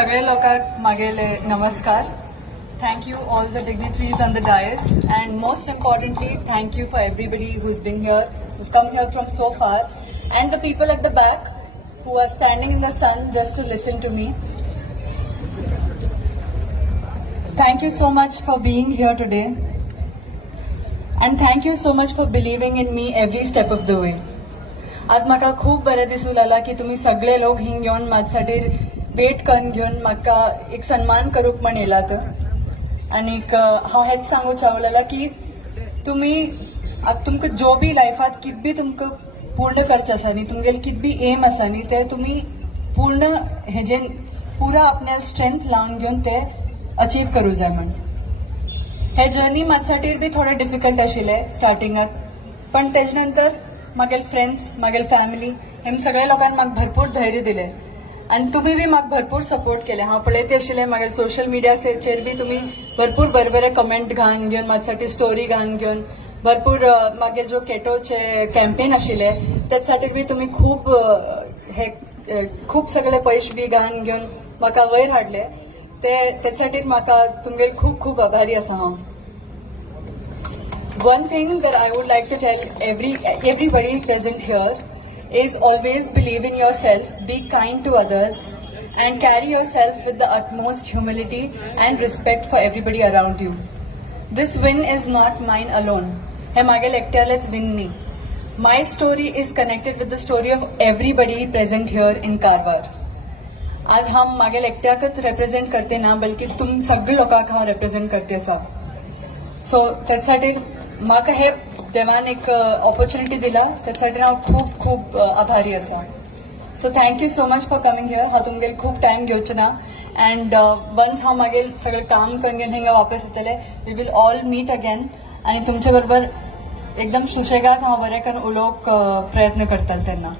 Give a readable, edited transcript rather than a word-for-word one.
सगळे लोकांक मागेले नमस्कार. Thank you all the dignitaries on the dais, and most importantly, thank you for everybody who's been here, who's come here from so far, and the people at the back who are standing in the sun just to listen to me. Thank you so much for being here today, and thank you so much for believing in me every step of the way. आज म्हाका खूब बरें दिसूं लागला की तुम्ही सगळे लोक हिंग येवन म्हाजे वेट करून घेवन म्हाका एक सन्मान करूंक म्हण येयलात. आनीक हांव हेच सांगूक चावलेला की तुम्ही तुमकां जो बी लायफात कित बी तुमकां पूर्ण करचें आसा न्ही, तुमगेले कित बी एम आसा न्ही, ते तुम्ही पूर्ण हेजेन पुरा आपल्या स्ट्रेंथ लावन घेवन ते अचीव करूं जाय म्हण. हे जर्नी म्हाजेसाठी बी थोडें डिफिकल्ट आशिल्लें स्टार्टिंगाक, पण तेजे नंतर म्हागेले फ्रेंड्स, म्हागेले फॅमिली हे सगळ्या लोकांनी म्हाका भरपूर धैर्य दिलें. आणि तुम्ही बी म्हाका भरपूर सपोर्ट केले. हांव पळयता आशिल्लें म्हागे सोशल मिडियाचेर बी तुम्ही भरपूर बरे बरे कमेंट घालून घेवन म्हाजेसाठी स्टोरी घालून घेवन भरपूर म्हागे जो केटोचे कॅम्पेन आशिल्ले त्यासाठी बी तुम्ही खूप सगळे पयशे बी घालून घेवन म्हाका वयर हाडले. त्यासाठी म्हाका तुमगेले खूप खूप आभारी आसा हांव. One thing that I would like to tell everybody present here is always believe in yourself, be kind to others, and carry yourself with the utmost humility and respect for everybody around you. This win is not mine alone. हे मागेल एकट्यालेच win नी. My story is connected with the story of everybody present here in Karwar. आज हम मागेल एकट्याकच represent करते ना, बल्कि तुम सगळे लोकांक हांव रिप्रेझेंट करते आसा. सो त्यासाठी म्हाका हे देवान एक ऑपॉर्च्युनिटी दिला, त्यासाठी हांव खूप खूप आभारी आसा. So thank you so much for coming here. हांव तुमगेले खूप टायम घेवचें ना, अँड वन्स हांव मागेल सगळें काम करून घेवन हिंगा वापस येतलें, we will all meet again, आनी तुमचे बरोबर एकदम सुशेगाद हांव बरें करून उलोवंक प्रयत्न करतलें तेन्ना.